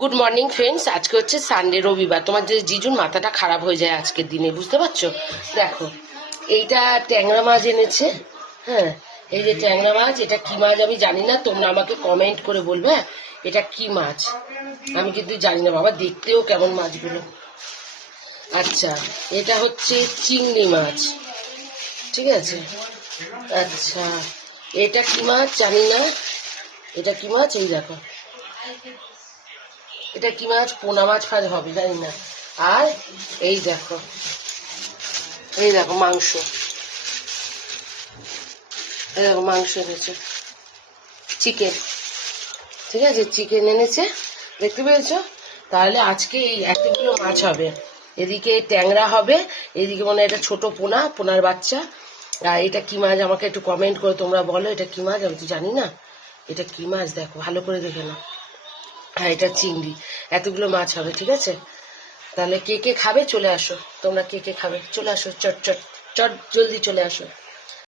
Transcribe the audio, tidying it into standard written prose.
Good morning friends. আজকে হচ্ছে Sunday, রবিবার। তোমার যে জিজুর মাথাটা খারাপ হয়ে যায় আজকের দিনে, বুঝতে পারছো? দেখো, এইটা ট্যাংরা মাছ এনেছে। হ্যাঁ, এই যে ট্যাংরা মাছ, এটা কি মাছ আমি জানি না, তোমরা আমাকে কমেন্ট করে বলবে। এটা কি মাছ আমি কিন্তু জানি না বাবা, দেখতেও কেমন মাছগুলো। আচ্ছা, এটা হচ্ছে চিংড়ি মাছ, ঠিক আছে। আচ্ছা, এটা কি মাছ জানি না, এটা কি মাছ এই দেখো, এটা কি মাছ, পোনা মাছ ফাজ হবে জানি না। আর এই দেখো, এই দেখো মাংস, এই দেখো মাংস এনেছে, চিকেন, ঠিক আছে, চিকেন এনেছে, দেখতে পেয়েছো? তাহলে আজকে এই এতগুলো মাছ হবে। এদিকে ট্যাংরা হবে, এদিকে মনে হয় এটা ছোট পোনা, পোনার বাচ্চা। আর এটা কি মাছ আমাকে একটু কমেন্ট করে তোমরা বলো, এটা কি মাছ আমি তো জানি না। এটা কি মাছ দেখো, ভালো করে দেখে নাও। হ্যাঁ, এটা চিংড়ি। এতগুলো মাছ হবে, ঠিক আছে। তাহলে কে কে খাবে চলে আসো, তোমরা কে কে খাবে চলে আসো, চট চট চট জলদি চলে আসো।